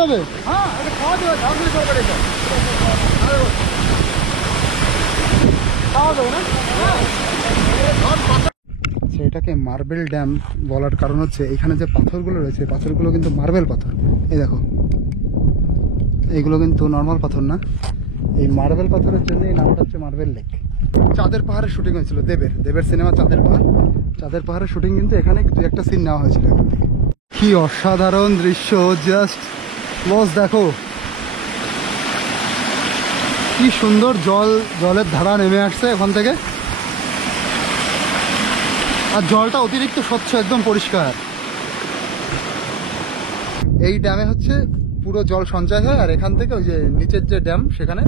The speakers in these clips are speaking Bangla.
যাবে? হ্যাঁ, এটা খাওয়া যাবে, ঝালমুড়ি তরকারি এটা। খাওয়া যাবে না? আচ্ছা, এটাকে মার্বেল ড্যাম বলার কারণ হচ্ছে এখানে যে পাথরগুলো রয়েছে, পাথরগুলো কিন্তু মার্বেল পাথর। এই দেখো, এইগুলো কিন্তু নর্মাল পাথর না। এই মার্বেল পাথরের জন্য এই নামটা হচ্ছে মার্বেল লেক। চাঁদের পাহাড়ের শুটিং হয়েছিল, দেবের সিনেমা চাঁদের পাহাড়। চাঁদের পাহাড়ের শুটিং কিন্তু এখানে দু একটা সিন নেওয়া হয়েছিল এখান থেকে। কি অসাধারণ দৃশ্য, জাস্ট লস দেখো, কি সুন্দর জলের ধারা নেমে আসছে ওখান থেকে। আর জলটা অতিরিক্ত স্বচ্ছ, একদম পরিষ্কার। এই ড্যামে হচ্ছে পুরো জল সঞ্চয় হয়, আর এখান থেকে ওই যে নিচের যে ড্যাম সেখানে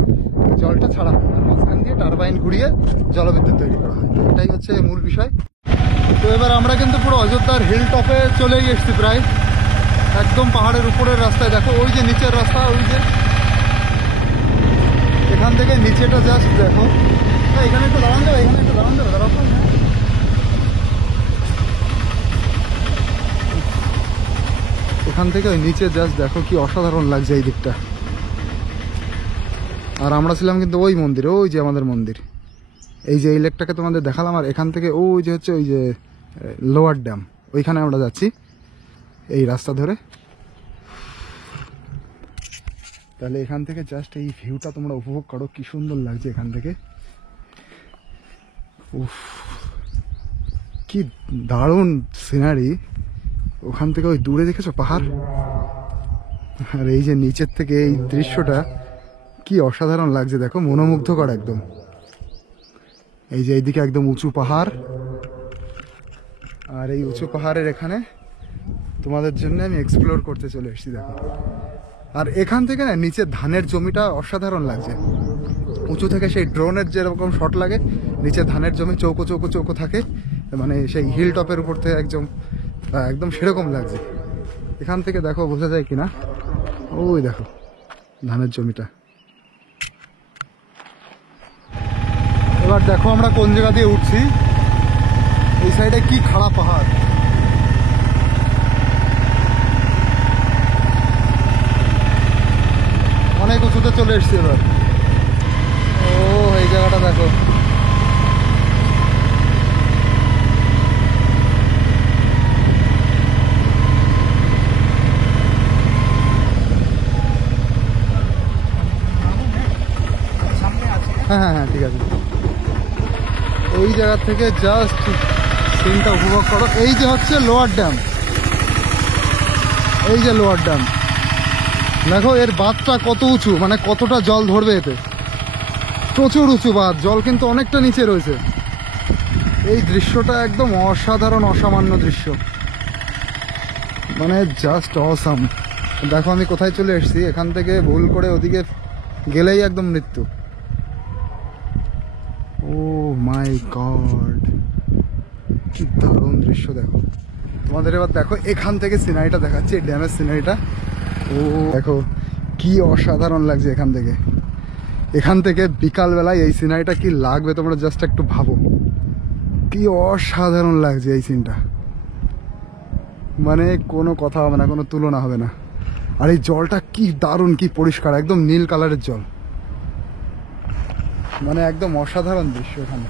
জলটা ছাড়া হয়, আর মাঝখান দিয়ে টারবাইন ঘুরিয়ে জলবিদ্যুৎ তৈরি করা হয়। এটাই হচ্ছে মূল বিষয়। তো এবার আমরা কিন্তু পুরো অযোধ্যার হিল টপে চলেই এসেছি প্রায়, একদম পাহাড়ের উপরের রাস্তায়। দেখো ওই যে নিচের রাস্তা, ওই যে এখান থেকে নিচেটা জাস্ট দেখো। এখানে একটু দাঁড়ান দেবে, এখানে একটু দাঁড়ান দেবে, দাঁড়াও। এখান থেকে ওই নিচে জাস্ট দেখো কি অসাধারণ লাগছে এই দিকটা। আর আমরা ছিলাম কিন্তু ওই মন্দিরে, ওই যে আমাদের মন্দির, এই যে এই লেকটাকে তোমাদের দেখালাম। আর এখান থেকে ওই যে হচ্ছে ওই যে লোয়ার ড্যাম, ওইখানে আমরা যাচ্ছি এই রাস্তা ধরে। তাহলে এখান থেকে জাস্ট এই ভিউটা তোমরা উপভোগ করো, কি সুন্দর লাগছে এখান থেকে। উফ, কি দারুণ সিনারি। ওখান থেকে ওই দূরে দেখেছো পাহাড়, আর এই যে নিচের থেকে এই দৃশ্যটা কি অসাধারণ লাগছে দেখো, মনোমুগ্ধকর একদম। এই যে এইদিকে একদম উঁচু পাহাড়, আর এই উঁচু পাহাড়ের এখানে তোমাদের জন্য আমি এক্সপ্লোর করতে চলে এসেছি দেখো। আর এখান থেকে না নিচে ধানের জমিটা অসাধারণ লাগছে। উঁচু থেকে সেই ড্রোনের যেরকম শট লাগে, নিচে ধানের জমি চৌকো চৌকো চৌকো থাকে, মানে সেই হিল টপের উপর থেকে একদম সেরকম লাগছে। এখান থেকে দেখো বোঝা যায় কিনা, ওই দেখো ধানের জমিটা। এবার দেখো আমরা কোন জায়গা দিয়ে উঠছি। এই সাইডে কি খাড়া পাহাড়, অনেক উঁচুতে চলে এসছি এবার। ও এই জায়গাটা দেখো, হ্যাঁ হ্যাঁ হ্যাঁ ঠিক আছে। এই জায়গা থেকে জাস্ট সিনটা উপভোগ করো। এই যে হচ্ছে লোয়ার ড্যাম, এই যে লোয়ার ড্যাম দেখো, এর বাঁধটা কত উঁচু, মানে কতটা জল ধরবে এতে, প্রচুর উঁচু বাঁধ, জল কিন্তু অনেকটা নিচে রয়েছে। এই দৃশ্যটা একদম অসাধারণ, অসামান্য দৃশ্য, মানে জাস্ট অসাম। দেখো আমি কোথায় চলে এসেছি, এখান থেকে ভুল করে ওদিকে গেলেই একদম মৃত্যু। ও মাই গড, কি দারুণ দৃশ্য দেখো। তোমাদের এবার দেখো এখান থেকে সিনারিটা দেখাচ্ছি, এই ড্যামের সিনারিটা। ও দেখো কি অসাধারণ লাগছে এখান থেকে বিকালবেলায় এই সিনারিটা কি লাগবে তোমরা জাস্ট একটু ভাবো, কি অসাধারণ লাগছে এই সিনটা, মানে কোনো কথা হবে না, কোনো তুলনা হবে না। আর এই জলটা কি দারুণ, কি পরিষ্কার, একদম নীল কালারের জল, মানে একদম অসাধারণ দৃশ্য। এখানে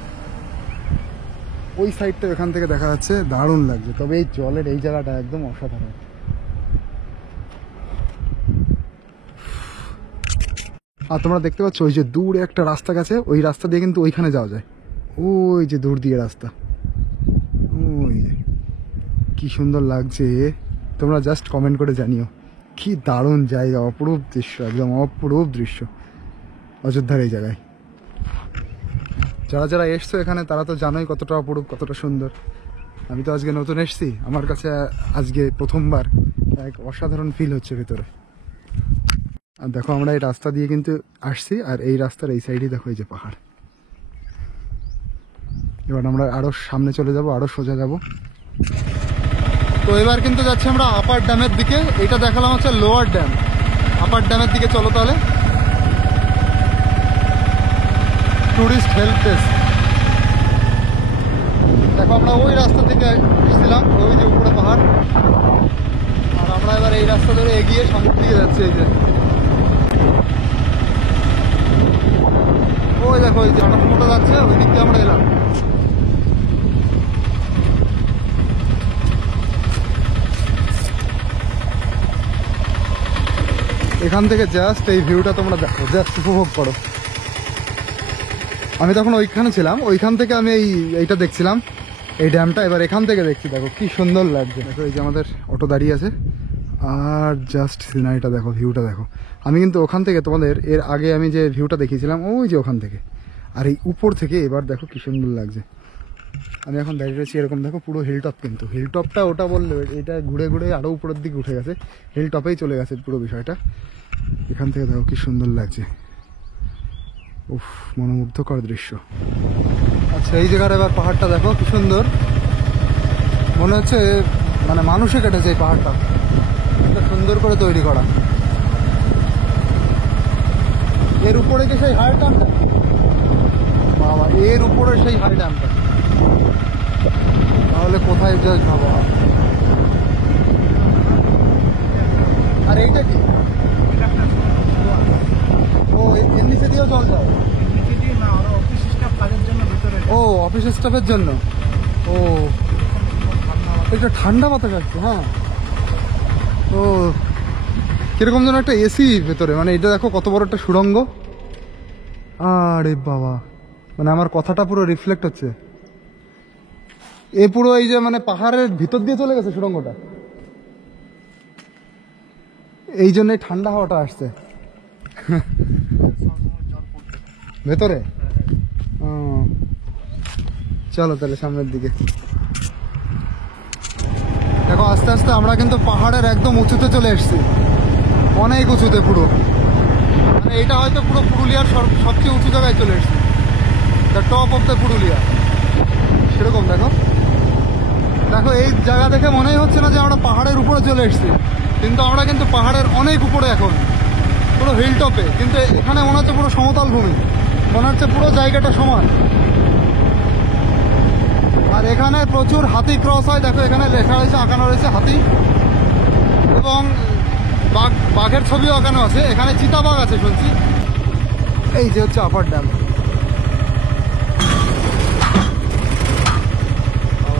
ওই সাইডটা এখান থেকে দেখা যাচ্ছে, দারুণ লাগছে। তবে এই জলের এই জায়গাটা একদম অসাধারণ। আর তোমরা দেখতে পাচ্ছ ওই যে দূরে একটা রাস্তা গেছে, ওই রাস্তা দিয়ে কিন্তু ওইখানে যাওয়া যায়, ওই যে দূর দিয়ে রাস্তা, ওই কি সুন্দর লাগছে। তোমরা জাস্ট কমেন্ট করে জানিও কি দারুণ জায়গা, অপরূপ দৃশ্য, একদম অপরূপ দৃশ্য অযোধ্যার এই জায়গায়। যারা যারা এসছো এখানে তারা তো জানোই কতটা অপরূপ, কতটা সুন্দর। আমি তো আজকে নতুন এসছি, আমার কাছে আজকে প্রথমবার, এক অসাধারণ ফিল হচ্ছে ভেতরে। আর দেখো আমরা এই রাস্তা দিয়ে কিন্তু আসছি, আর এই রাস্তার এই সাইডে দেখো এই যে পাহাড়। এবার আমরা আরো সামনে চলে যাব, আরো সোজা যাব। তো এবার কিন্তু যাচ্ছি আমরা আপার ড্যামের দিকে। এটা দেখালাম হচ্ছে লোয়ার ড্যাম, আপার ড্যামের দিকে চলো তাহলে। Tourist help desk. দেখো আমরা ওই রাস্তা থেকে এসেছিলাম, ওই যে উপরে পাহাড়, আর আমরা এবার এই রাস্তা ধরে এগিয়ে সামনের দিকে যাচ্ছি। এই যে ওই দেখো ওই যে মোটা যাচ্ছে, ওই দিক দিয়ে আমরা এলাম। এখান থেকে জাস্ট এই ভিউটা তোমরা দেখো, জাস্ট উপভোগ করো। আমি তখন ওইখানে ছিলাম, ওইখান থেকে আমি এইটা দেখছিলাম, এই ড্যামটা। এবার এখান থেকে দেখছি, দেখো কি সুন্দর লাগছে। দেখো এই যে আমাদের অটো দাঁড়িয়ে আছে, আর জাস্ট সিনারিটা দেখো, ভিউটা দেখো। আমি কিন্তু ওখান থেকে তোমাদের এর আগে আমি যে ভিউটা দেখিয়েছিলাম ওই যে ওখান থেকে, আর এই উপর থেকে এবার দেখো কি সুন্দর লাগছে। আমি এখন দাঁড়িয়ে রয়েছি এরকম, দেখো পুরো হিলটপ, কিন্তু হিলটপটা ওটা বললে এটা ঘুরে ঘুরে আরও উপরের দিকে উঠে গেছে, হিলটপেই চলে গেছে পুরো বিষয়টা। এখান থেকে দেখো কি সুন্দর লাগছে, উফ, মনোমুগ্ধকর দৃশ্য। আচ্ছা এই জায়গার এবার পাহাড়টা দেখো কি সুন্দর, মনে হচ্ছে মানে মানুষে কেটেছে এই পাহাড়টা, এটা সুন্দর করে তৈরি করা। এর উপরে কি সেই হাই ড্যামটা? বাবা, এর উপরে সেই হাই ড্যামটা, তাহলে কোথায় যাই ভাবো। আর এইটা কি? ও এর নিচে দিয়েও জল যায়? ও অফিস স্টাফের জন্য। ও এটা ঠান্ডা বাতাস আসছে। হ্যাঁ, ও কিরকম যেন একটা এসি ভেতরে, মানে এটা দেখো কত বড় একটা সুড়ঙ্গ। আরে বাবা, মানে আমার কথাটা পুরো রিফ্লেক্ট হচ্ছে। এ পুরো এই যে মানে পাহাড়ের ভিতর দিয়ে চলে গেছে সুড়ঙ্গটা, এই জন্যই ঠান্ডা হাওয়াটা আসছে ভেতরে। চলো তাহলে সামনের দিকে দেখো। আস্তে আস্তে আমরা কিন্তু পাহাড়ের একদম উঁচুতে চলে এসেছি, অনেক উঁচুতে পুরো, মানে এটা হয়তো পুরো পুরুলিয়ার সবচেয়ে উঁচু জায়গায় চলে এসেছি, the top of the Purulia, সেরকম। দেখো দেখো এই জায়গা দেখে মনেই হচ্ছে না যে আমরা পাহাড়ের উপরে চলে এসেছি, কিন্তু আমরা কিন্তু পাহাড়ের অনেক উপরে এখন, পুরো হিল টপে। কিন্তু এখানে মনে হচ্ছে পুরো সমতল ভূমি, মনে হচ্ছে পুরো জায়গাটা সমান। আর এখানে প্রচুর হাতি ক্রস হয়, দেখো এখানে লেখা রয়েছে, আঁকানো রয়েছে হাতি, এবং বাঘের ছবিও আঁকানো আছে। এখানে চিতাবাঘ আছে শুনছি। এই যে হচ্ছে আপার ড্যাম,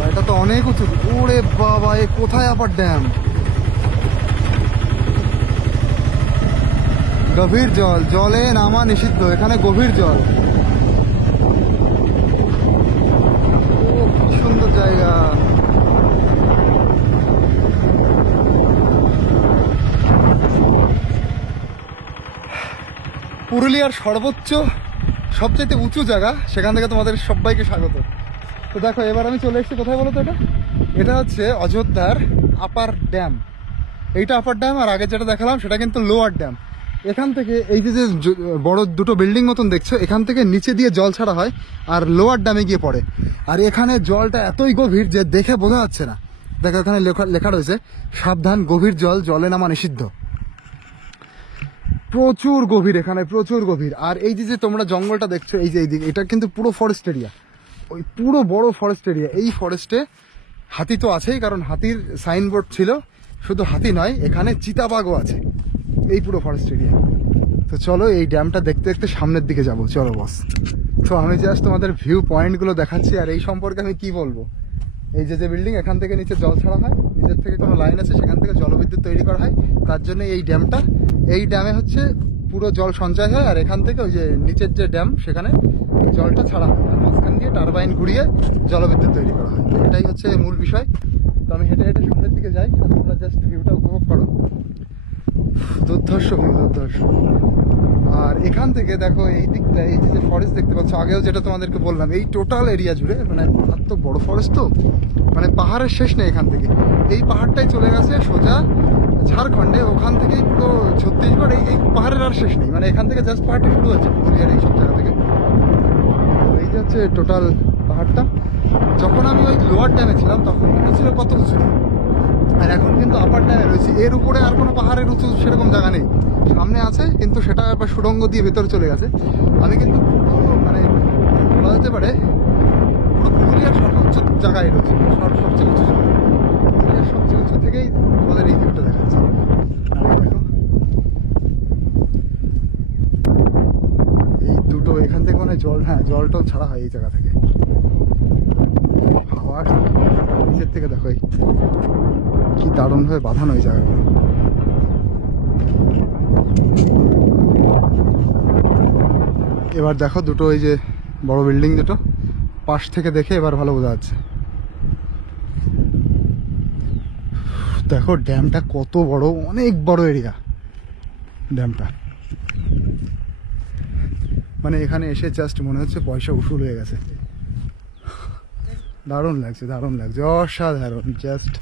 এটা তো অনেক উঁচু। ওরে বাবা, এ কোথায় আপার ড্যাম? গভীর জল, জলে নামা নিষিদ্ধ, এখানে গভীর জল। কি সুন্দর জায়গা। পুরুলিয়ার সর্বোচ্চ সবচেয়ে উঁচু জায়গা, সেখান থেকে তোমাদের সবাইকে স্বাগত। তো দেখো এবার আমি চলে এসেছি কোথায় বলো তো? এটা হচ্ছে অযোধ্যার আপার ড্যাম। এইটা আপার ড্যাম, আর আগে যেটা দেখালাম সেটা কিন্তু লোয়ার ড্যাম। এখান থেকে এই যে বড় দুটো বিল্ডিং মতন দেখছো, এখান থেকে নিচে দিয়ে জল ছাড়া হয় আর লোয়ার ড্যামে গিয়ে পড়ে। আর এখানে জলটা এতই গভীর যে দেখে বোঝা যাচ্ছে না। দেখো এখানে লেখা রয়েছে, সাবধান, গভীর জল, জলে নামা নিষিদ্ধ। প্রচুর গভীর, এখানে প্রচুর গভীর। আর এই যে তোমরা জঙ্গলটা দেখছো, এই যে এইদিকে, এটা কিন্তু পুরো ফরেস্ট এরিয়া, ওই পুরো বড় ফরেস্ট এরিয়া। এই ফরেস্টে হাতি তো আছেই, কারণ হাতির সাইনবোর্ড ছিল। শুধু হাতি নয়, এখানে চিতাবাঘও আছে এই পুরো ফরেস্ট এরিয়া। তো চলো এই ড্যামটা দেখতে দেখতে সামনের দিকে যাবো, চলো বস। তো আমি জাস্ট তোমাদের ভিউ পয়েন্টগুলো দেখাচ্ছি, আর এই সম্পর্কে আমি কি বলবো। এই যে বিল্ডিং, এখান থেকে নিচে জল ছাড়া হয়, নিচের থেকে কোনো লাইন আছে, সেখান থেকে জলবিদ্যুৎ তৈরি করা হয়। তার জন্য এই ড্যামটা, এই ড্যামে হচ্ছে পুরো জল সঞ্চয় হয়, আর এখান থেকে ওই যে নিচের যে ড্যাম সেখানে জলটা ছাড়া হয়, আর মাঝখান দিয়ে টারবাইন ঘুরিয়ে জলবিদ্যুৎ তৈরি করা হয়। এটাই হচ্ছে মূল বিষয়। তো আমি হেঁটে হেঁটে সামনের দিকে যাই, আর তোমরা জাস্ট ভিউটা উপভোগ করো। দুর্ধর্ষ ভিউ, দুর্ধর্ষ। আর এখান থেকে দেখো এই দিকটা, এই যে ফরেস্ট দেখতে পাচ্ছ, আগেও যেটা তোমাদেরকে বললাম, এই টোটাল এরিয়া জুড়ে, মানে এত বড় ফরেস্ট তো, মানে পাহাড়ের শেষ নেই এখান থেকে। এই পাহাড়টাই চলে গেছে সোজা ঝাড়খণ্ডে, ওখান থেকেই পুরো ছত্তিশগড়। এই পাহাড়ের আর শেষ নেই, মানে এখান থেকে জাস্ট পাহাড়টা শুরু হচ্ছে পুরুলিয়ার এই সব জায়গা থেকে। এই যে হচ্ছে টোটাল পাহাড়টা। যখন আমি ওই লোয়ার ড্যামে ছিলাম তখন মনে হচ্ছিল কত উঁচু, আর এখন কিন্তু আপার ড্যামে রয়েছি। এর উপরে আর কোনো পাহাড়ের উঁচু সেরকম জায়গা নেই, সামনে আছে কিন্তু সেটা একবার সুড়ঙ্গ দিয়ে ভেতরে চলে গেছে। আমি কিন্তু মানে বলা যেতে পারে পুরো পুরুলিয়ার সর্বোচ্চ জায়গায় রয়েছে, সবচেয়ে উঁচু জায়গা। এরিয়ার সবচেয়ে উঁচু থেকেই তোমাদের এই ভিউটা দেখাচ্ছে। আর দেখো, এই দুটো এখান থেকে মানে জল, হ্যাঁ জলটাও ছাড়া হয় এই জায়গা থেকে। হাওয়া নিচের থেকে দেখো কি দারুণ ভাবে বাঁধানো এই জায়গাগুলো। এবার দেখো দুটো এই যে বড় বিল্ডিং দুটো পাশ থেকে দেখে এবার ভালো বোঝা যাচ্ছে। দেখো ড্যামটা কত বড়, অনেক বড় এরিয়া ড্যামটা। মানে এখানে এসে জাস্ট মনে হচ্ছে পয়সা উসুল হয়ে গেছে। দারুণ লাগছে, দারুণ লাগছে, অসাধারণ, জাস্ট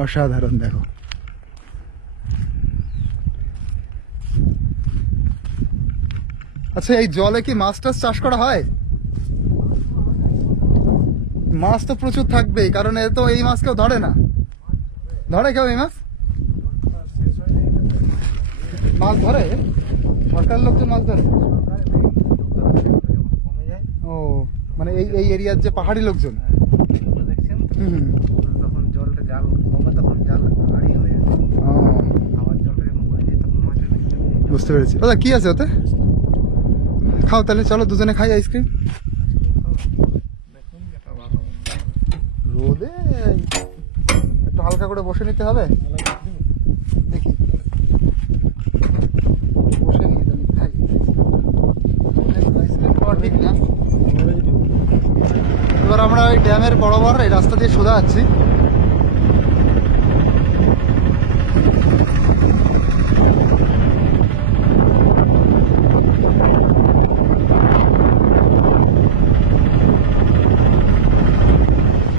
অসাধারণ। দেখো আচ্ছা, এই জলে কি মাছ টাছ চাষ করা হয়? মাছ তো প্রচুর থাকবেই, কারণ এ তো এই মাছ কেউ ধরে না। ধরে কেউ এই মাছ? মাছ ধরে সরকারের লোকজন মাছ ধরে? ও মানে এই এই এরিয়ার যে পাহাড়ি লোকজন। হুম, তখন জলটা জাল কমে, তখন জাল হারিয়ে হয়ে যায়। ও আবার জলটা যখন বয়ে যায় তখন মাছ বুঝতে পেরেছি। দাদা কি আছে ওতে? খাও তাহলে, চলো দুজনে খাই আইসক্রিম। দেখুন এটা ভালো। রোদে একটু হালকা করে বসে নিতে হবে। দেখি বসে নিয়ে আমি খাই। আইসক্রিম খাওয়া ঠিক না। এবার আমরা ওই ড্যামের বরাবর এই রাস্তা দিয়ে সোজা যাচ্ছি।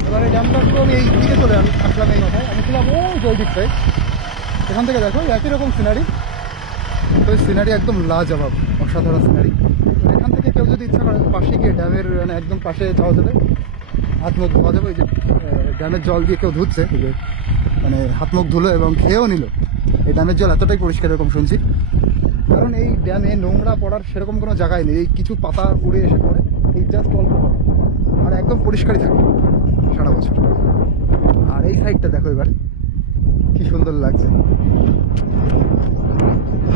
এবারে ড্যামটা একটু আমি এই দিকে চলে আসলাম। এই মাথায় আমি ছিলাম ওই দিকটায়। এখান থেকে দেখো একই রকম সিনারি, তো সিনারি একদম লাজবাব, অসাধারণ সিনারি। এখান থেকে কেউ যদি ইচ্ছা করে পাশে গিয়ে ড্যামের মানে একদম পাশে যাওয়া যাবে, হাত মুখ ধোয়া যাবে। ওই যে ড্যামের জল দিয়ে কেউ ধুচ্ছে, ওই যে মানে হাত মুখ ধুলো এবং খেয়েও নিল। এই ড্যামের জল এতটাই পরিষ্কার এরকম শুনছি, কারণ এই ড্যামে নোংরা পড়ার সেরকম কোনো জায়গায় নেই। এই কিছু পাতা উড়ে এসে পড়ে, এই জাস্ট অল্প পড়ে, আর একদম পরিষ্কারই থাকে সারা বছর। আর এই সাইডটা দেখো এবার কি সুন্দর লাগছে।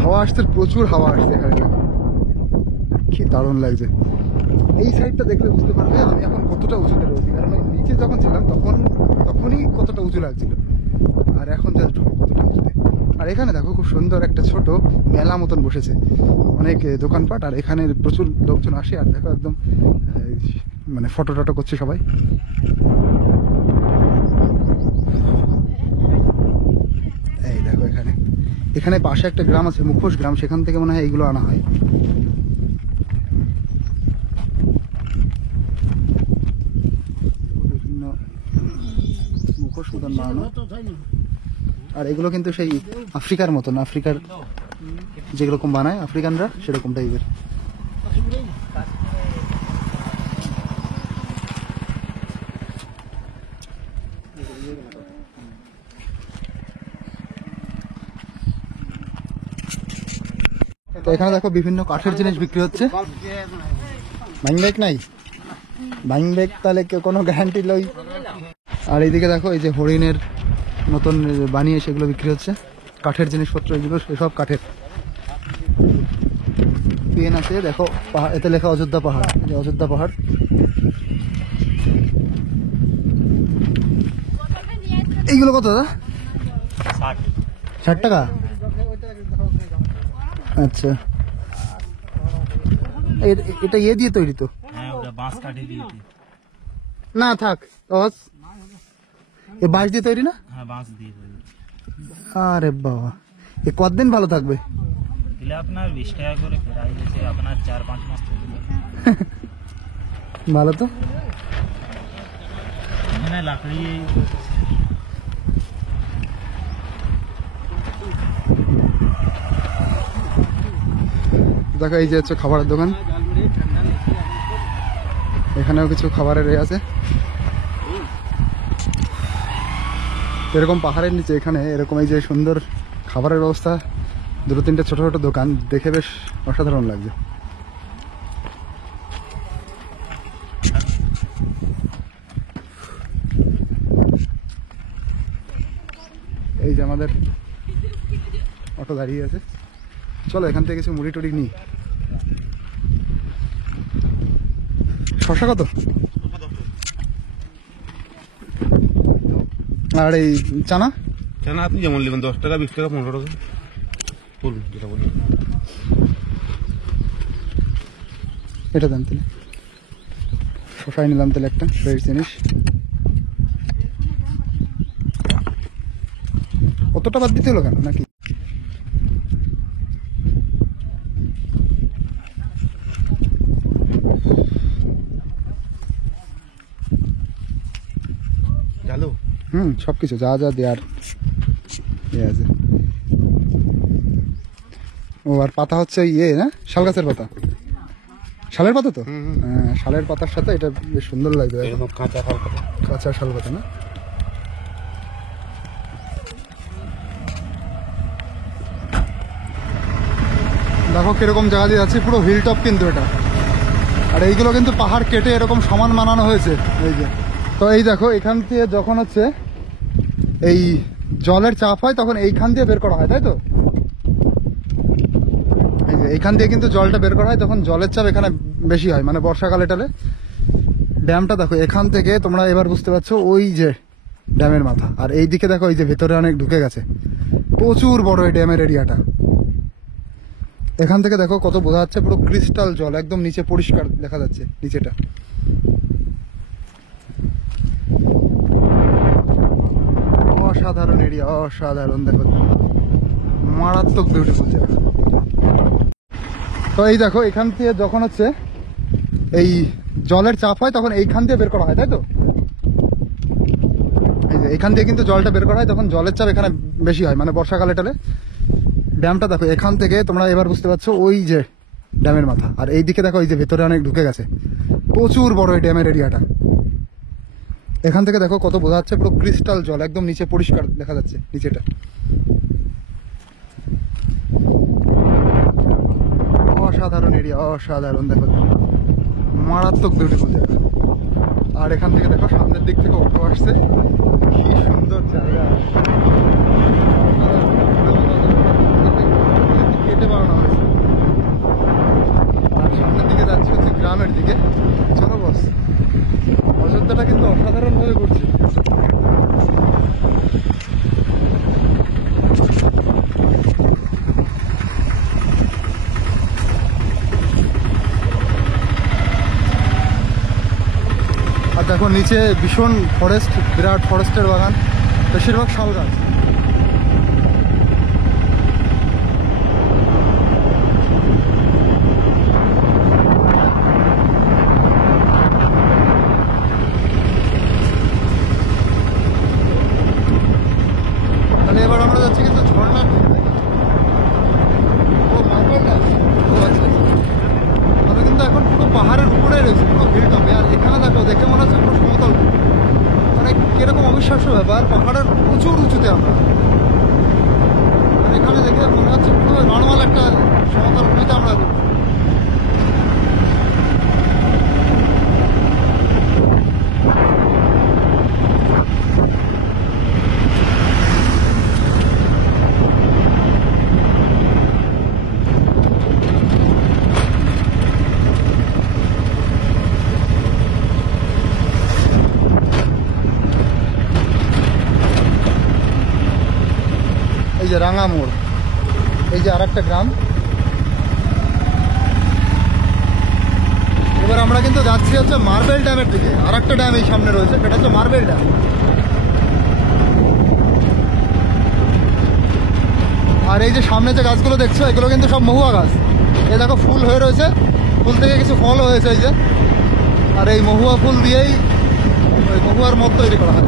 হাওয়া আসছে, প্রচুর হাওয়া আসছে এখানে, কি দারুণ লাগছে। এই সাইডটা দেখলে বুঝতে পারবে আমি এখন কতটা উঁচুতে রয়েছি, কারণ ওই নিচে যখন ছিলাম তখনই কতটা উঁচু লাগছিল, আর এখন জাস্ট কতটা উঁচুতে। আর এখানে দেখো খুব সুন্দর একটা ছোট মেলা মতন বসেছে, অনেক দোকানপাট, আর এখানে প্রচুর লোকজন আসে। আর দেখো একদম মানে ফটো টটো করছে সবাই। এই দেখো এখানে এখানে পাশে একটা গ্রাম আছে, মুখোশ গ্রাম, সেখান থেকে মনে হয় এইগুলো আনা হয়। বিভিন্ন মুখোশ মতন বানানো। আর এগুলো কিন্তু সেই আফ্রিকার মতন, আফ্রিকার যেরকম বানায় আফ্রিকানরা সেরকম টাইপের। তো এখানে দেখো বিভিন্ন কাঠের জিনিস বিক্রি হচ্ছে। ভাঙবেক নাই, ভাঙবেক তাহলে কেউ কোনো গ্যারান্টি লই। আর এইদিকে দেখো এই যে হরিণের মতন বানিয়ে সেগুলো বিক্রি হচ্ছে, কাঠের জিনিসপত্র এগুলো সব কাঠের। পেন আছে দেখো, এতে লেখা অযোধ্যা পাহাড়, এই যে অযোধ্যা পাহাড়। এইগুলো কত দাদা? 60 টাকা। আচ্ছা, এটা ইয়ে দিয়ে তৈরি তো? হ্যাঁ, ওটা বাঁশ কাঠি দিয়ে। না থাক, এ বাঁশ দিয়ে তৈরি না? হ্যাঁ, বাঁশ দিয়ে তৈরি। আরে বাবা, এ কতদিন ভালো থাকবে? দিলে আপনার 20 টাকা করে প্রাইস আছে, আপনার 4-5 মাস চলবে। ভালো তো। এখানে লাকড়ি দেখো এই যে হচ্ছে খাবারের দোকান, এখানেও কিছু খাবারের এ আছে। এরকম পাহাড়ের নিচে এখানে এরকম এই যে সুন্দর খাবারের ব্যবস্থা, 2-3টে ছোট ছোট দোকান, দেখে বেশ অসাধারণ লাগছে। আমাদের অটো দাঁড়িয়ে আছে। চলো এখান থেকে কিছু মুড়ি টুড়ি নিই। শশা কত? আর এই চানা? চানা আপনি যেমন নেবেন, 10 টাকা, 20 টাকা, 15 টাকা, বলুন যেটা বলুন। এটা দেন তাহলে। শশাই নিলাম তাহলে একটা ফ্রেশ জিনিস। কতটা বাদ দিতে হলো কেন নাকি? জানো সবকিছু যা যা দেওয়ার আছে। ও আর পাতা হচ্ছে ইয়ে না, শাল গাছের পাতা, শালের পাতা তো। হ্যাঁ, শালের পাতার সাথে এটা বেশ সুন্দর লাগবে। এরকম কাঁচা ফল পাতা, কাঁচা শাল পাতা না? দেখো কিরকম জায়গা দিয়ে যাচ্ছে, পুরো হিল টপ কিন্তু এটা। আর এইগুলো কিন্তু পাহাড় কেটে এরকম সমান বানানো হয়েছে এই যে। তো এই দেখো এখান থেকে যখন হচ্ছে এই জলের চাপ হয় তখন এইখান দিয়ে বের করা হয়, তাই তো? এই যে এইখান দিয়ে কিন্তু জলটা বের করা হয়, তখন জলের চাপ এখানে বেশি হয়, মানে বর্ষাকালে টালে। ড্যামটা দেখো এখান থেকে তোমরা এবার বুঝতে পারছো, ওই যে ড্যামের মাথা। আর এই দিকে দেখো এই যে ভেতরে অনেক ঢুকে গেছে, প্রচুর বড় এই ড্যামের এরিয়াটা। এখান থেকে দেখো কত বোঝা যাচ্ছে, পুরো ক্রিস্টাল জল, একদম নিচে পরিষ্কার দেখা যাচ্ছে নিচেটা। অসাধারণ এরিয়া, অসাধারণ। দেখো মারাত্মক বিউটিফুল জায়গা। তো এই দেখো এখান থেকে যখন হচ্ছে এই জলের চাপ হয় তখন এইখান দিয়ে বের করা হয়, তাই তো? এই যে এইখান দিয়ে কিন্তু জলটা বের করা হয়, তখন জলের চাপ এখানে বেশি হয়, মানে বর্ষাকালে টালে। ড্যামটা দেখো এখান থেকে তোমরা এবার বুঝতে পারছো, ওই যে ড্যামের মাথা। আর এই দিকে দেখো এই যে ভেতরে অনেক ঢুকে গেছে, প্রচুর বড় এই ড্যামের এরিয়াটা। এখান থেকে দেখো কত বোঝা যাচ্ছে, পুরো ক্রিস্টাল জল, একদম নিচে পরিষ্কার দেখা যাচ্ছে নিচেটা। অসাধারণ এরিয়া, অসাধারণ। দেখো মারাত্মক বিউটিফুল জায়গা। আর এখান থেকে দেখো সামনের দিক থেকে অটো আসছে, কি সুন্দর জায়গা। কেটে বানানো হয়েছে। আর সামনের দিকে যাচ্ছে হচ্ছে গ্রামের দিকে। চলো বস, অযোধ্যাটা কিন্তু অসাধারণ ভাবে ঘুরছে। আর দেখো নিচে ভীষণ ফরেস্ট, বিরাট ফরেস্টের বাগান, বেশিরভাগ শাল গাছ। তাহলে এবার আমরা যাচ্ছি কিন্তু ঝর্ণা। ও মার্বেল ড্যাম। ও আচ্ছা, আমি কিন্তু এখন পুরো পাহাড়ের উপরে রয়েছে, পুরো ভিড় টপে। আর এখানে দেখো, দেখে মনে হচ্ছে পুরো সমতল, মানে কিরকম অবিশ্বাস্য ব্যাপার। পাহাড়ের প্রচুর উঁচুতে আমরা, আর এখানে দেখে মনে হচ্ছে পুরো নর্মাল একটা সমতল ভূমিতে আমরা। এই যে রাঙা মোড়, এই যে আর একটা গ্রাম। এবার আমরা কিন্তু যাচ্ছি হচ্ছে মার্বেল ড্যামের দিকে। আর একটা ড্যাম এই সামনে রয়েছে, সেটা হচ্ছে মার্বেল ড্যাম। আর এই যে সামনে যে গাছগুলো দেখছো, এগুলো কিন্তু সব মহুয়া গাছ। এই দেখো ফুল হয়ে রয়েছে, ফুল থেকে কিছু ফলও হয়েছে এই যে। আর এই মহুয়া ফুল দিয়েই ওই মহুয়ার মদ তৈরি করা হয়।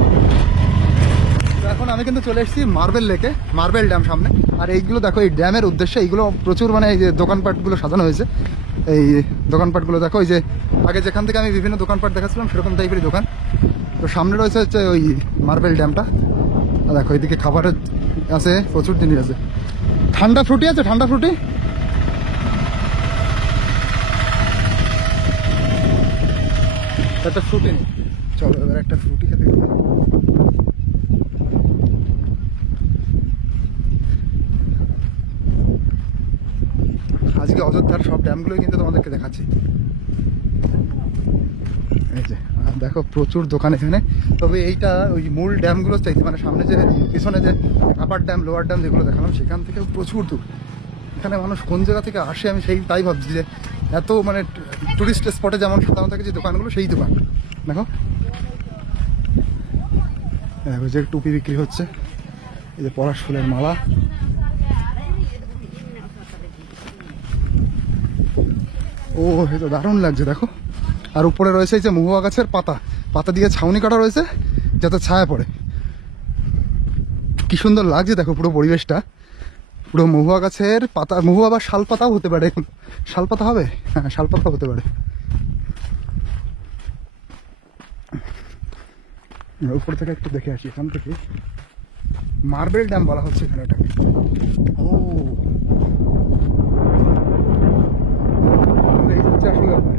এখন আমি কিন্তু চলে এসেছি মার্বেল লেকে, মার্বেল ড্যাম সামনে। আর এইগুলো দেখো, এই ড্যামের উদ্দেশ্যে এইগুলো প্রচুর, মানে এই যে দোকানপাটগুলো সাজানো হয়েছে। এই দোকানপাটগুলো দেখো, এই যে আগে যেখান থেকে আমি বিভিন্ন দোকানপাট দেখাচ্ছিলাম সেরকম টাইপেরই দোকান। তো সামনে রয়েছে হচ্ছে ওই মার্বেল ড্যামটা। আর দেখো এইদিকে খাবারের আছে, প্রচুর জিনিস আছে। ঠান্ডা ফ্রুটি আছে, ঠান্ডা ফ্রুটি। একটা ফ্রুটি নেই, চলো এবার একটা ফ্রুটি খেতে। আজকে অযোধ্যার সব ড্যামগুলোই কিন্তু তোমাদেরকে দেখাচ্ছি। এই যে আর দেখো প্রচুর দোকান এখানে। তবে এইটা ওই মূল ড্যামগুলো চাইতে মানে সামনে যে পিছনে যে আপার ড্যাম লোয়ার ড্যাম যেগুলো দেখালাম সেখান থেকেও প্রচুর দূর। এখানে মানুষ কোন জায়গা থেকে আসে আমি তাই ভাবছি যে এত মানে টুরিস্ট স্পটে যেমন সাধারণত থাকে যে দোকানগুলো সেই দোকান দেখো। দেখো যে টুপি বিক্রি হচ্ছে, এই যে পলাশ ফুলের মালা। ও এই তো দারুণ লাগছে দেখো। আর উপরে রয়েছে এই যে মহুয়া গাছের পাতা, পাতা দিয়ে ছাউনি কাটা রয়েছে যাতে ছায়া পড়ে। কি সুন্দর লাগছে দেখো পুরো পরিবেশটা। পুরো মহুয়া গাছের পাতা, মহুয়া বা শাল পাতাও হতে পারে। শাল পাতা হবে, হ্যাঁ শাল পাতা হতে পারে। উপর থেকে একটু দেখে আসি। এখান থেকে মার্বেল ড্যাম বলা হচ্ছে এখানে এটাকে। ও এই হচ্ছে আসলে ব্যাপার।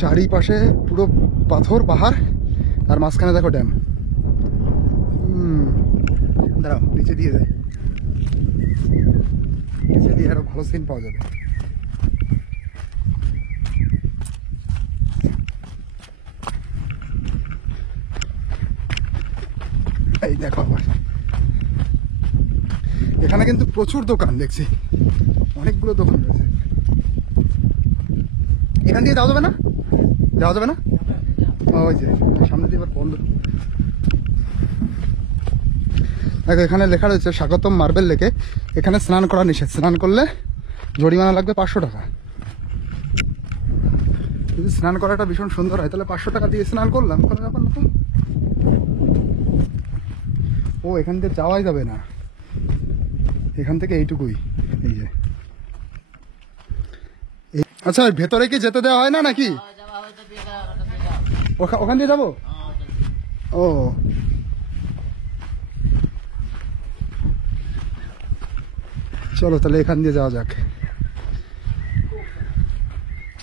চারিপাশে পুরো পাথর পাহাড় আর মাঝখানে দেখো ড্যাম। দাঁড়াও নিচে দিয়ে যায়, নিচে দিয়ে আরো ভালো সিন পাওয়া যাবে। এই দেখো আবার এখানে কিন্তু প্রচুর দোকান দেখছি, অনেকগুলো দোকান রয়েছে। এখান দিয়ে যাওয়া যাবে না, যাওয়া যাবে না। ওই যে সামনে দিয়ে এবার বন্ধ। দেখো এখানে লেখা রয়েছে স্বাগতম মার্বেল লেকে। এখানে স্নান করা নিষেধ, স্নান করলে জরিমানা লাগবে 500 টাকা। যদি স্নান করাটা ভীষণ সুন্দর হয় তাহলে 500 টাকা দিয়ে স্নান করলাম, কোনো ব্যাপার না তো। ও এখান থেকে যাওয়াই যাবে না, এখান থেকে এইটুকুই। এই যে আচ্ছা ভেতরে কি যেতে দেওয়া হয় না নাকি? ওখান দিয়ে যাবো। ও চলো তাহলে এখান দিয়ে যাওয়া যাক।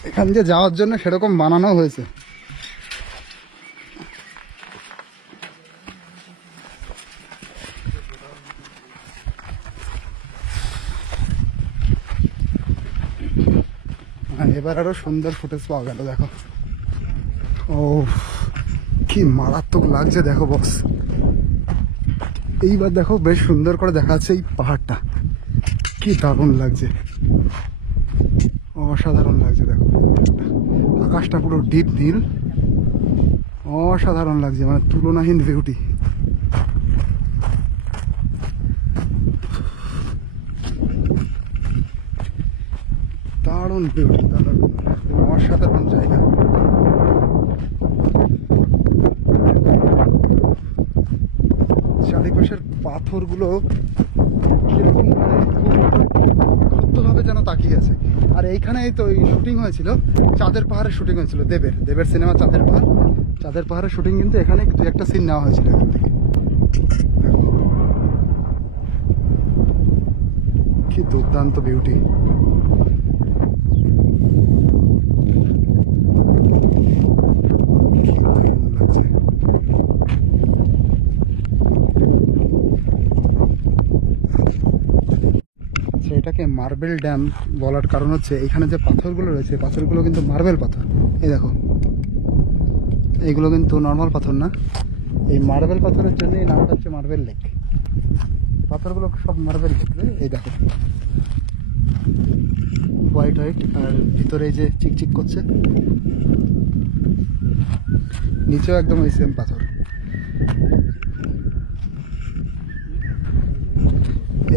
এখান দিয়ে যাওয়ার জন্য সেরকম বানানো হয়েছে। এবার আরো সুন্দর ফুটেজ পাওয়া গেল দেখো। ও কি মারাত্মক লাগছে দেখো বস। এইবার দেখো বেশ সুন্দর করে দেখা যাচ্ছে এই পাহাড়টা, কি দারুণ লাগছে, অসাধারণ লাগছে দেখো। আকাশটা পুরো ডিপ নীল, অসাধারণ লাগছে, মানে তুলনাহীন বিউটি। দারুণ বিউটি, দারুণ অসাধারণ জায়গা। চারিপাশের পাথরগুলো কিরকম মানে ভাবে যেন তাকিয়ে আছে। আর এইখানেই তো শুটিং হয়েছিল, চাঁদের পাহাড়ের শুটিং হয়েছিল, দেবের সিনেমা চাঁদের পাহাড়। চাঁদের পাহাড়ের শুটিং কিন্তু এখানে দু একটা সিন নেওয়া হয়েছিল এখান থেকে। কি দুর্দান্ত বিউটি। এটাকে মার্বেল ড্যাম বলার কারণ হচ্ছে এখানে যে পাথরগুলো রয়েছে, পাথরগুলো কিন্তু মার্বেল পাথর। এই দেখো এইগুলো কিন্তু নর্মাল পাথর না, এই মার্বেল পাথরের জন্য এই নামটা হচ্ছে মার্বেল লেক। পাথরগুলো সব মার্বেল লেক। এই দেখো হোয়াইট হোয়াইট, আর ভিতরে এই যে চিকচিক করছে, নিচেও একদম ওই সেম পাথর।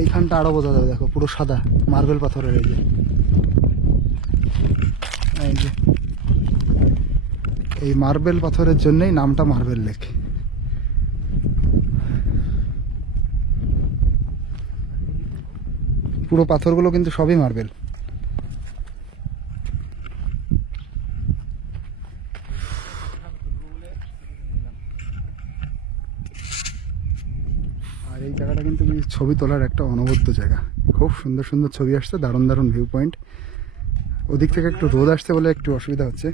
এইখানটা আরো বোঝা যাবে দেখো, পুরো সাদা মার্বেল পাথরের। এই যে এই মার্বেল পাথরের জন্যই নামটা মার্বেল লেক। পুরো পাথরগুলো কিন্তু সবই মার্বেল। আর এই জায়গাটা কিন্তু ছবি তোলার একটা অনবদ্য জায়গা, খুব সুন্দর সুন্দর ছবি আসছে, দারুণ দারুণ ভিউ পয়েন্ট। ওদিক থেকে একটু রোদ আসছে বলে একটু অসুবিধা হচ্ছে।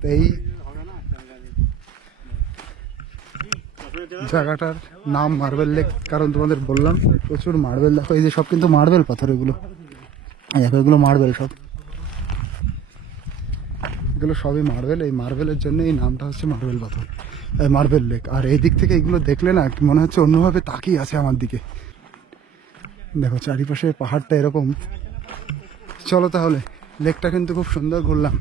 তো এই জায়গাটার নাম মার্বেল লেক কারণ তোমাদের বললাম প্রচুর মার্বেল। দেখো এই যে সব কিন্তু মার্বেল পাথর এগুলো। দেখো এগুলো মার্বেল সব, এগুলো সবই মার্বেল। এই মার্বেলের জন্য এই নামটা হচ্ছে মার্বেল পাথর, মার্বেল লেক। আর এই দিক থেকে এগুলো দেখলে না মনে হচ্ছে অন্যভাবে তাকিয়ে আছে আমার দিকে। দেখো চারিপাশে পাহাড়টা এরকম। চলো তাহলে, লেকটা কিন্তু খুব সুন্দর ঘুরলাম।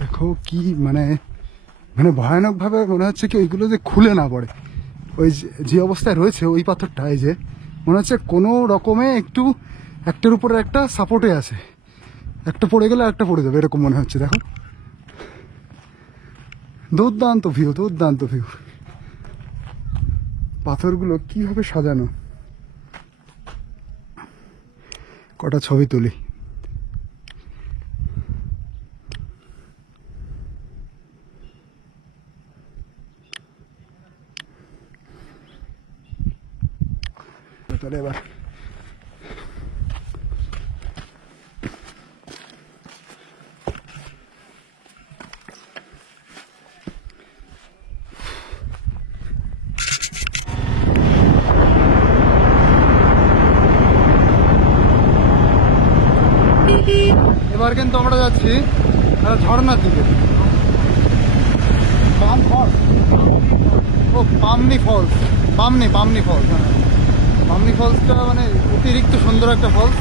দেখো কি মানে মানে ভয়ানক ভাবে মনে হচ্ছে কি ওইগুলো যে খুলে না পড়ে, ওই যে অবস্থায় রয়েছে ওই পাথরটা, এই যে মনে হচ্ছে কোনো রকমে একটু একটার উপরে একটা সাপোর্টে আছে, একটা পড়ে গেলে একটা পড়ে যাবে এরকম মনে হচ্ছে। দেখো দুর্দান্ত ভিউ, দুর্দান্ত ভিউ। পাথরগুলো কিভাবে সাজানো, কটা ছবি তুলি। তাহলে এবার এবার কিন্তু আমরা যাচ্ছি একটা ঝর্ণার দিকে। ও পামনি ফলস, পামনি ফলস। হ্যাঁ, পামনি ফলসটা মানে অতিরিক্ত সুন্দর একটা ফলস।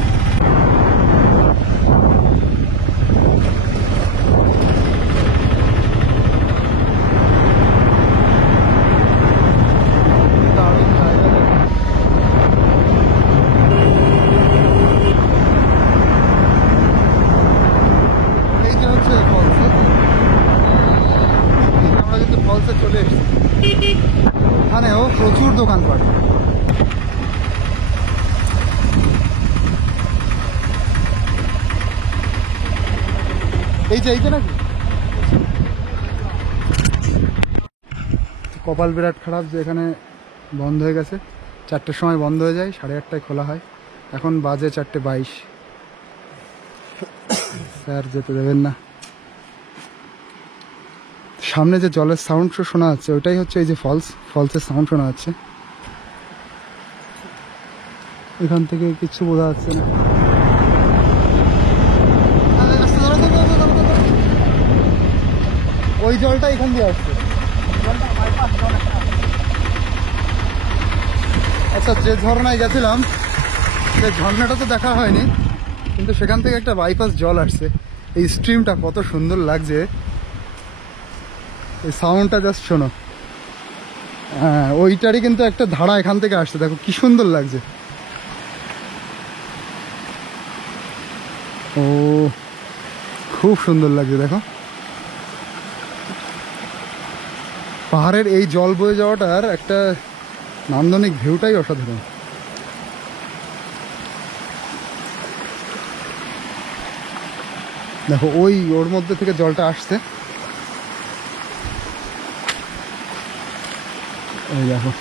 দারুণ জায়গা দেখো। এই যে হচ্ছে ফলস, আমরা কিন্তু ফলসে চলে এসেছি। এখানেও প্রচুর দোকানপাট। এই যে নাকি কপাল বিরাট খারাপ যে এখানে বন্ধ হয়ে গেছে। 4টের সময় বন্ধ হয়ে যায়, 8:30টায় খোলা হয়। এখন বাজে 4:22। স্যার যেতে দেবেন না। সামনে যে জলের সাউন্ড শোনা যাচ্ছে ওইটাই হচ্ছে এই যে ফলসের সাউন্ড শোনা যাচ্ছে। এখান থেকে কিছু বোঝা যাচ্ছে না। ওই জলটা এখান দিয়ে আসছে। আচ্ছা, যে ঝর্ণায় গেছিলাম সেই ঝর্ণাটা তো দেখা হয়নি, কিন্তু সেখান থেকে একটা বাইপাস জল আসছে। এই স্ট্রিমটা কত সুন্দর লাগছে, এই সাউন্ডটা জাস্ট শোনো। হ্যাঁ, ওইটারই কিন্তু একটা ধারা এখান থেকে আসছে, দেখো কি সুন্দর লাগছে। ও খুব সুন্দর লাগছে দেখো। পাহাড়ের এই জল বয়ে যাওয়াটার একটা নান্দনিক ভিউটাই অসাধারণ। দেখো ওই ওর মধ্যে থেকে জলটা আসছে, এই দেখো।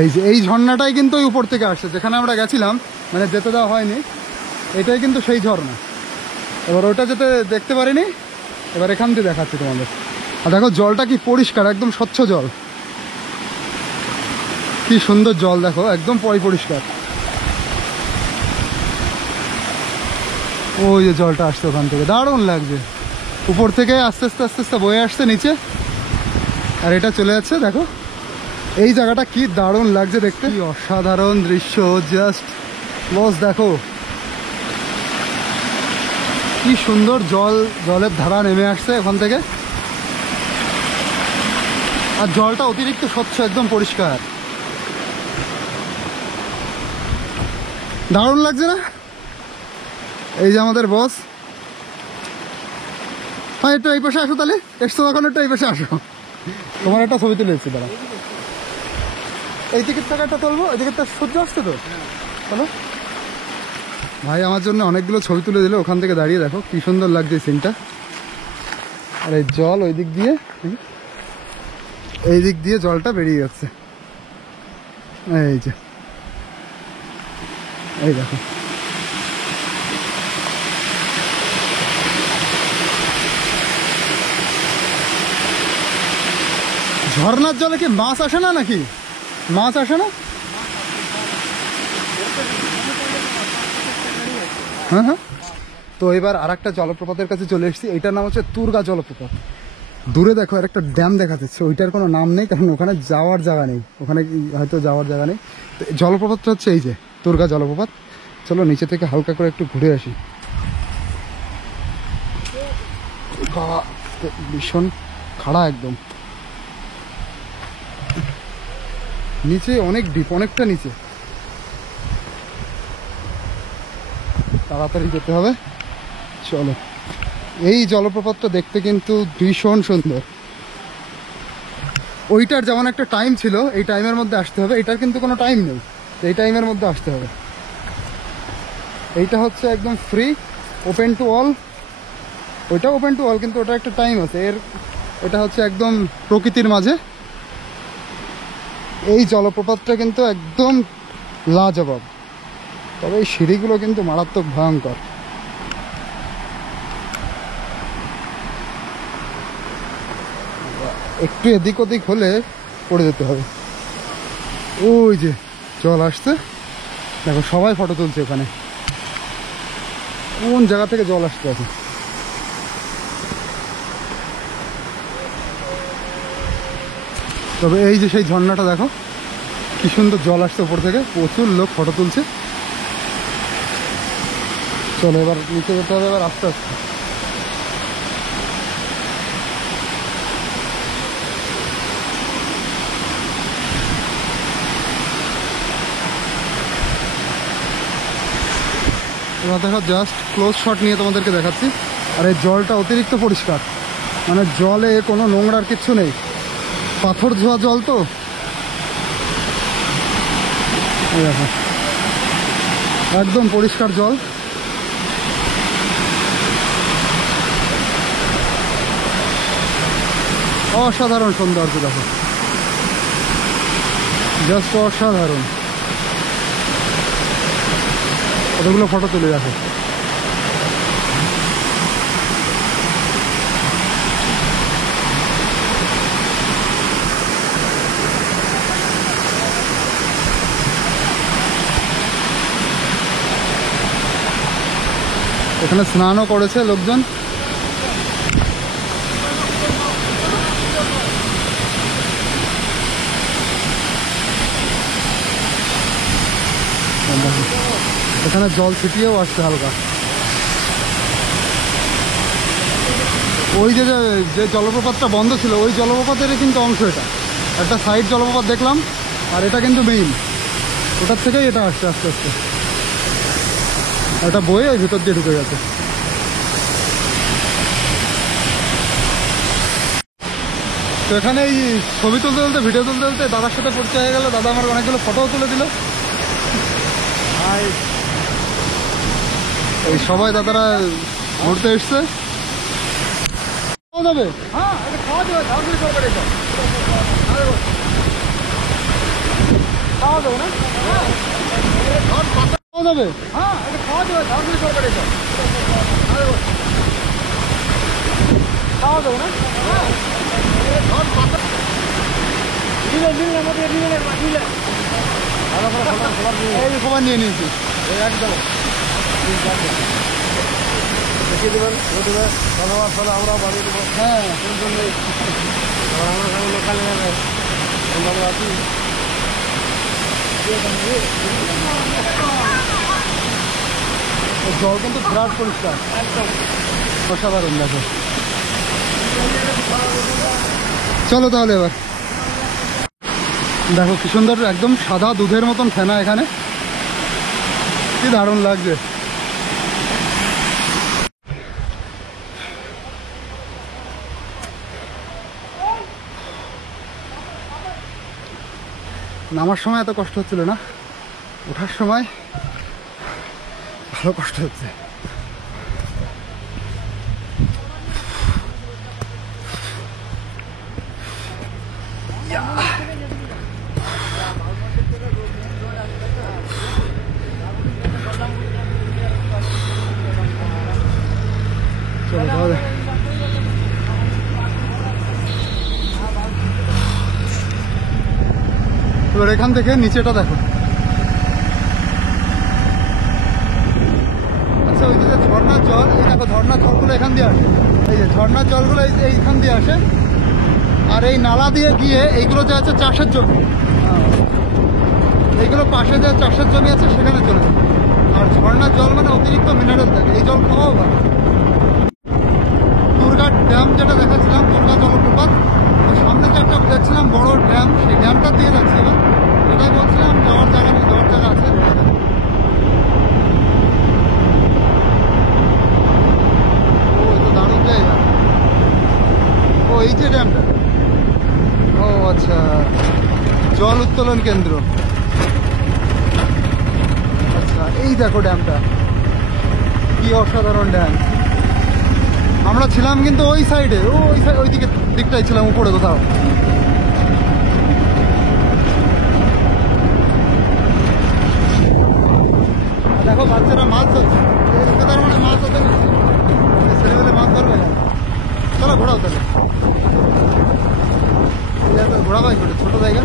এই যে এই ঝর্ণাটাই কিন্তু ওই উপর থেকে আসছে যেখানে আমরা গেছিলাম, মানে যেতে দেওয়া হয়নি। এটাই কিন্তু সেই ঝর্ণা। এবার ওটা যেতে দেখতে পারিনি, এবার এখান থেকে দেখাচ্ছি তোমাদের। আর দেখো জলটা কি পরিষ্কার, একদম স্বচ্ছ জল, কি সুন্দর জল দেখো, একদম পরিষ্কার। ওই যে জলটা আসছে ওখান থেকে, দারুণ লাগছে। উপর থেকে আস্তে আস্তে আস্তে আস্তে বয়ে আসছে নিচে, আর এটা চলে যাচ্ছে। দেখো এই জায়গাটা কি দারুণ লাগছে দেখতে, কি অসাধারণ দৃশ্য। জাস্ট বস দেখো কি সুন্দর জলের ধারা নেমে আসছে ওখান থেকে। আর জলটা অতিরিক্ত স্বচ্ছ, একদম পরিষ্কার, দারুণ লাগছে না? এই যে আমাদের বস। হ্যাঁ, একটু এই পাশে আসো তাহলে, এসছো তখন একটু এই পাশে আসো, তোমার একটা ছবি তুলে এসেছি। দাঁড়া, এই দিকের থেকে একটা তুলবো, ওই দিকের সূর্য আসছে তো। চলো ভাই, আমার জন্য অনেকগুলো ছবি তুলে দিল ওখান থেকে দাঁড়িয়ে। দেখো কি সুন্দর লাগছে সিনটা। আর এই জল ওই দিক দিয়ে, এই দিক দিয়ে জলটা বেরিয়ে যাচ্ছে। এই যে এই দেখো, ঝর্ণার জলে কি মাছ আসে না নাকি? মাছ আসে না? হ্যাঁ হ্যাঁ। তো এবার আর একটা জলপ্রপাতের কাছে চলে এসেছি, এটার নাম হচ্ছে তুরগা জলপ্রপাত। দূরে দেখো আর একটা ড্যাম দেখা যাচ্ছে, ওইটার কোনো নাম নেই কারণ ওখানে যাওয়ার জায়গা নেই, ওখানে হয়তো যাওয়ার জায়গা নেই। তো জলপ্রপাতটা হচ্ছে এই যে তুরগা জলপ্রপাত। চলো নিচে থেকে হালকা করে একটু ঘুরে আসি। বাবা, ভীষণ খাড়া একদম, নিচে অনেক ডিপ, অনেকটা নিচে, তাড়াতাড়ি যেতে হবে। চলো, এই জলপ্রপাতটা দেখতে কিন্তু ভীষণ সুন্দর। ওইটার যেমন একটা টাইম ছিল, এই টাইমের মধ্যে আসতে হবে, এটার কিন্তু কোনো টাইম নেই, এই টাইমের মধ্যে আসতে হবে। এইটা হচ্ছে একদম ফ্রি, ওপেন টু অল। ওইটা ওপেন টু অল কিন্তু ওটা একটা টাইম আছে এর। এটা হচ্ছে একদম প্রকৃতির মাঝে। এই জলপ্রপাতটা কিন্তু একদম লাজবাব, তবে এই সিঁড়িগুলো কিন্তু মারাত্মক ভয়ঙ্কর। একটু এদিক ওদিক হলে পড়ে যেতে হবে। ওই যে জল আসছে, দেখো সবাই ফটো তুলছে ওখানে, কোন জায়গা থেকে জল আসতে আছে। তবে এই যে সেই ঝর্ণাটা দেখো কি সুন্দর জল আসছে উপর থেকে, প্রচুর লোক ফটো তুলছে। চলো এবার নিচে যেতে হবে, এবার আস্তে আস্তে। এবার দেখো জাস্ট ক্লোজ শট নিয়ে তোমাদেরকে দেখাচ্ছি। আর এই জলটা অতিরিক্ত পরিষ্কার, মানে জলে কোনো নোংরার কিচ্ছু নেই, পাথর ধোয়া জল তো। এই দেখো একদম পরিষ্কার জল। অসাধারণ সৌন্দর্য দেখো, জাস্ট অসাধারণ। কতগুলো ফটো তুলে রাখো। এখানে স্নানও করেছে লোকজন। এখানে জল ছিটিয়েও আসছে হালকা। ওই যে যে জলপ্রপাতটা বন্ধ ছিল, ওই জলপ্রপাতেরই কিন্তু অংশ এটা, একটা সাইড জলপ্রপাত দেখলাম, আর এটা কিন্তু মেইন, ওটার থেকেই এটা আসছে আস্তে আস্তে। এটা বয়ে ওই ভিতর দিয়ে ঢুকে গেছে। তো এখানে এই ছবি তুলতে তুলতে, ভিডিও তুলতে তুলতে দাদার সাথে পরিচয় হয়ে গেল। দাদা আমার অনেকগুলো ফটোও তুলে দিল। এই সবাই দাদারা ঘুরতে এসছে। খাওয়া যাবে? হ্যাঁ, খাওয়া যাবে। খাওয়া যাবে না? খাওয়া যাবে? হ্যাঁ, খাওয়া যাবে। খাওয়া যাবে না? সবার নিয়ে নিয়েছি একদম। দেখিয়ে দেবেন, ধন্যবাদ, তাহলে আমরাও বানিয়ে দেবো। হ্যাঁ, আমরা সবাই লোকাল আমরা আছি। জল কিন্তু বিরাট পরিষ্কার, একদম অসাধারণ। দেখো, চলো তাহলে এবার দেখো কি সুন্দর, একদম সাদা দুধের মতন ফেনা, এখানে কি দারুণ লাগছে। নামার সময় এত কষ্ট হচ্ছিল না, ওঠার সময় ভালো কষ্ট হচ্ছে। চলো তাহলে এবার এখান থেকে নিচেটা দেখো, দেখো ঝর্ণার জলগুলো এখান দিয়ে আসে, এই যে ঝর্ণার জলগুলো এইখান দিয়ে আসে, আর এই নালা দিয়ে গিয়ে এইগুলো যে আছে চাষের জমি, এইগুলো পাশে যে চাষের জমি আছে সেখানে চলে যাবে। আর ঝর্ণার জল মানে অতিরিক্ত মিনারেল থাকে, এই জল খাওয়াও ভালো। দুর্গা ড্যাম যেটা দেখাচ্ছিলাম, দুর্গা জলপ্রপাত, তো সামনে যে একটা দেখছিলাম বড় ড্যাম, সেই ড্যামটা দিয়ে যাচ্ছি এবার। এটাই বলছিলাম যাওয়ার জায়গা নেই, যাওয়ার জায়গা আছে। ও এ তো দারুণ জায়গা। ও এই যে ড্যামটা, ও আচ্ছা, জল উত্তোলন কেন্দ্র। আচ্ছা এই দেখো ড্যামটা, কি অসাধারণ ড্যাম। আমরা ছিলাম কিন্তু ওই সাইডে, ওই দিকটাই ছিলাম, উপরে কোথাও। দেখো বাচ্চারা মাছ ধরছে, তার মানে মাছ ধরতে ছেলেবেলে মাছ ধরবে না। চলো ঘোরাও তাহলে, ঘোরা ভাই ছোট জায়গা।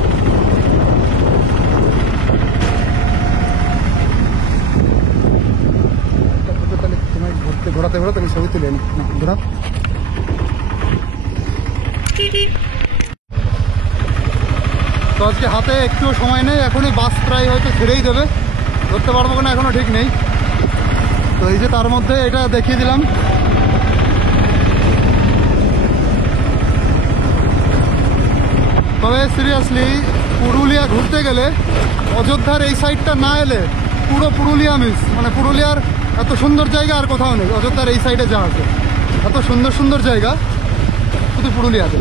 তাহলে তোমায় ঘোরাতে ঘোরাতে আমি ছবি তুলে নি, ঘোরা। তো আজকে হাতে একটুও সময় নেই, এখনই বাস প্রায় হয়তো ছেড়েই দেবে, ধরতে পারবো কিনা এখনো ঠিক নেই। তো এই যে তার মধ্যে এটা দেখিয়ে দিলাম। তবে সিরিয়াসলি পুরুলিয়া ঘুরতে গেলে অযোধ্যার এই সাইডটা না এলে পুরো পুরুলিয়া মিস, মানে পুরুলিয়ার এত সুন্দর জায়গা আর কোথাও নেই। অযোধ্যার এই সাইডে যা আছে এত সুন্দর সুন্দর জায়গা শুধু পুরুলিয়াতে।